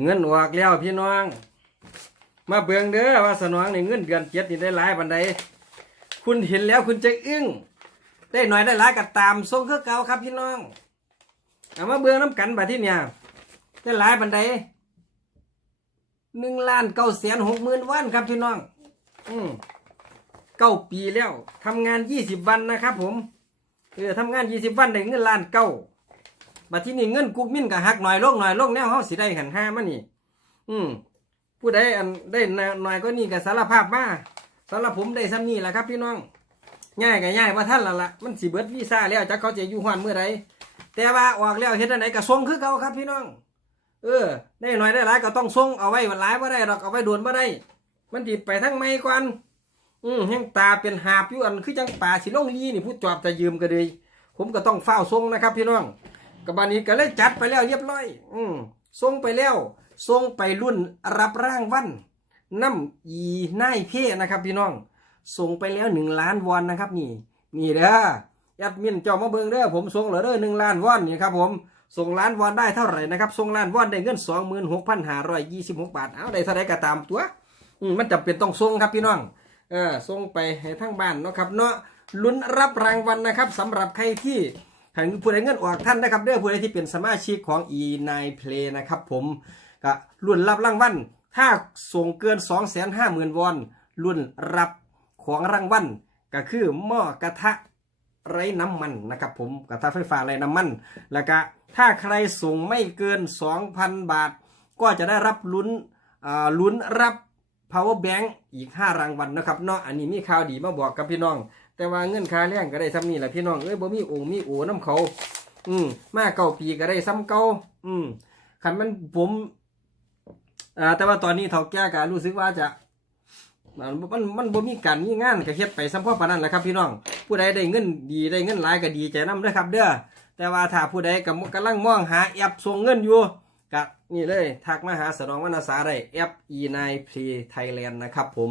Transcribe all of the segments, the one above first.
เงินออกแล้วพี่น้อง มาเบืองเด้อว่าสนองในเงินเดือนเจ็ดนี่ได้หลายปันใดคุณเห็นแล้วคุณจะอึ้งได้หน่อยได้หลายก็ตามทรงคือเก่าครับพี่น้องเอามาเบืองน้ำกันบัดที่เนี่ยได้หลายปันใดหนึ่งล้านเก้าแสนหกหมื่นวันครับพี่น้อง อืมเก้าปีแล้วทำงานยี่สิบวันนะครับผมเออทำงานยี่สิบวันได้เงินล้านเก้า บัดที่นี่เงินกุกมิ้นกับหักหน่อยลงหน่อยลงแนวเฮาสิได้หันห้ามันนี่ อืมผู้ใดอันได้หน่อยก็นี่กับสารภาพมาสารบผมได้ซ้ำนี่แหละครับพี่น้องง่ายกับง่ายว่าท่านละละมันสิเบิดวีซ่าแล้วจักเขาจะอยู่หอนเมื่อไรแต่ว่าออกแล้วเฮ็ดอันไหนก็ส่งคือเก่าครับพี่น้อง เออ ได้หน่อยได้หลายก็ต้องส่งเอาไว้วันหลายบ่ได้ดอกเอาไว้โดนบ่ได้ มันติดไปทั้งไม่ก่อนอืมแห้งตาเป็นหาบอยู่อันคือจังป่าสิลงลีนี่ผู้จอบจะยืมก็เลยผมก็ต้องเฝ้าส่งนะครับ พี่น้อง กับบานนี้ก็เลยจัดไปแล้วเรียบร้อย อืมส่งไปแล้วส่งไปรุ่นรับร่างวันน้ำอีนายเพนะครับ พี่น้องส่งไปแล้วหนึ่งล้านวอนนะครับ นี่ นี่เด้อแอดมินจ้ามาเบิงเด้อผมส่งเหลือเด้อหนึ่งล้านวอนนี่ครับผมส่งล้านวอนได้เท่าไหร่นะครับส่งล้านวอนได้เงินสองหมื่นหกพันห้าร้อยยี่สิบหกบาทเอาได้เท่าไรก็ตามตัวอืมมันจำเป็นต้องส่งครับพี่น้องเออส่งไปให้ทั้งบ้านเนาะครับเนาะลุ้นรับรางวัลนะครับสำหรับใครที่ ถ้าผู้ใดเงินออกท่านนะครับเด้อผู้ใดที่เป็นสมาชิกของ e9 play นะครับผมก็รุ่นรับรางวัลถ้าส่งเกิน 2 5 0 0 0 0 วอนรุ่นรับของรางวัลก็คือหม้อกระทะไร้น้ำมันนะครับผมกระทะไฟฟ้าไร้น้ำมัน แล้วก็ถ้าใครส่งไม่เกิน 2,000 บาท ก็จะได้รับลุ้นอ่าลุ้นรับ power bank อีก 5 รางวัลนะครับเนาะอันนี้มีข่าวดีมาบอกกับพี่น้อง แต่ว่าเงินค่าแรงก็ได้ซ้ำนี่แหละพี่น้องเอ้ยบ่มีโอ่งมีโอน้ำเขา อืมมาเก่าปีก็ได้ซ้ำเก่าอืมคันมันผมอ่าแต่ว่าตอนนี้เฒ่าแก่ก็รู้สึกว่าจะมันมันมันบ่มีการมีงานก็เฮ็ดไปซ้ำพ่อปานนั้นแหละครับพี่น้องผู้ใดได้เงินดีได้เงินหลายก็ดีใจนำเด้อครับ เด้อแต่ว่าถ้าผู้ใดกำกำลังมองหาแอปส่งเงินอยู่ ก็นี่เลยทักมาหาสนองวรรณสาได้แอป e9 play thailand นะครับผม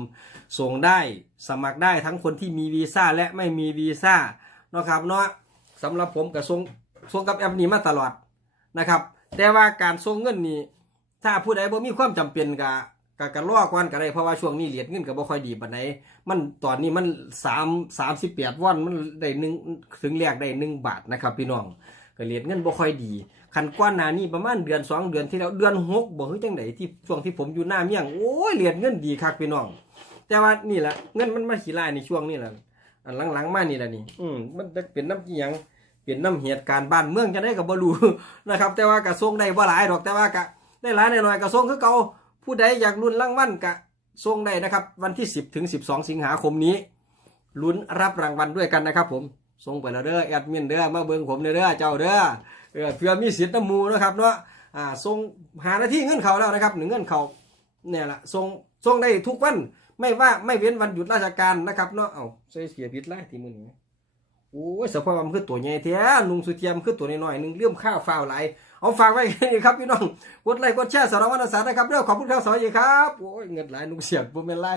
ส่งได้สมัครได้ทั้งคนที่มีวีซ่าและไม่มีวีซ่านะครับเนาะสำหรับผมกับส่งส่งกับแอปนี้มาตลอดนะครับแต่ว่าการส่งเงินนี่ถ้าผู้ใดบ่มีความจำเป็นก็ก็ก็รอก่อนก็ได้เพราะว่าช่วงนี้เหรียญเงินก็บ่ค่อยดีปานใดมันตอนนี้มัน3 38วอนมันได้หนึ่งถึงแรกได้หนึ่งบาทนะครับพี่น้อง ก็เหรียญเงินบ่ค่อยดีคันกว่าหนานี้ประมาณเดือนสองเดือนที่แล้วเดือนหกบ่คือจังไดที่ช่วงที่ผมอยู่หน้าเมียงโอ้ยเหรียญเงินดีคักพี่น้อง แต่ว่านี่แหละเงินมันมาขี้ลายในช่วงนี้แหละอันหลังๆมานี่แหละนี่ อืมมันจะเป็นน้ำกี่ยังเป็นน้ำเหตุการณ์บ้านเมืองจะได้กับบรูนะครับ แต่ว่ากระทรวงได้บ่หลายดอกแต่ว่ากะได้หลายหน่อยกระทรวงคือเก่าผู้ใดอยากลุ้นรางวัลกะส่งได้นะครับ วันที่ 10 ถึง 12 สิงหาคมนี้ลุ้นรับรางวัลด้วยกันนะครับผม ส่งไปแล้วเด้อแอดมินเด้อมาเบิ่งผมเด้อเด้อเจ้าเด้อเออเพื่อมีสิทธิ์น้ำมูนะครับเนาะอ่าส่งหาหน้าที่เงินเขาแล้วนะครับหนึ่งเงินเขาเนี่ยแหละส่งส่งได้ทุกวันไม่ว่าไม่เว้นวันหยุดราชการนะครับเนาะเอาใส่เสียผิดไล่ที่มือนี้โอ้ยสภาพมันคือตัวใหญ่แท้นุงสุเทียมคือตัวน้อยๆหนึงเลื่อมข้าวฟ้าวไหลเอาฝากไว้แค่นี้ครับพี่น้องกดไลค์กดแชร์สารวัตรสารนะครับเด้อขอบคุณครับสวัสดีครับโอ้ยเงินหลายนุงเสียบบ่แม่นไล่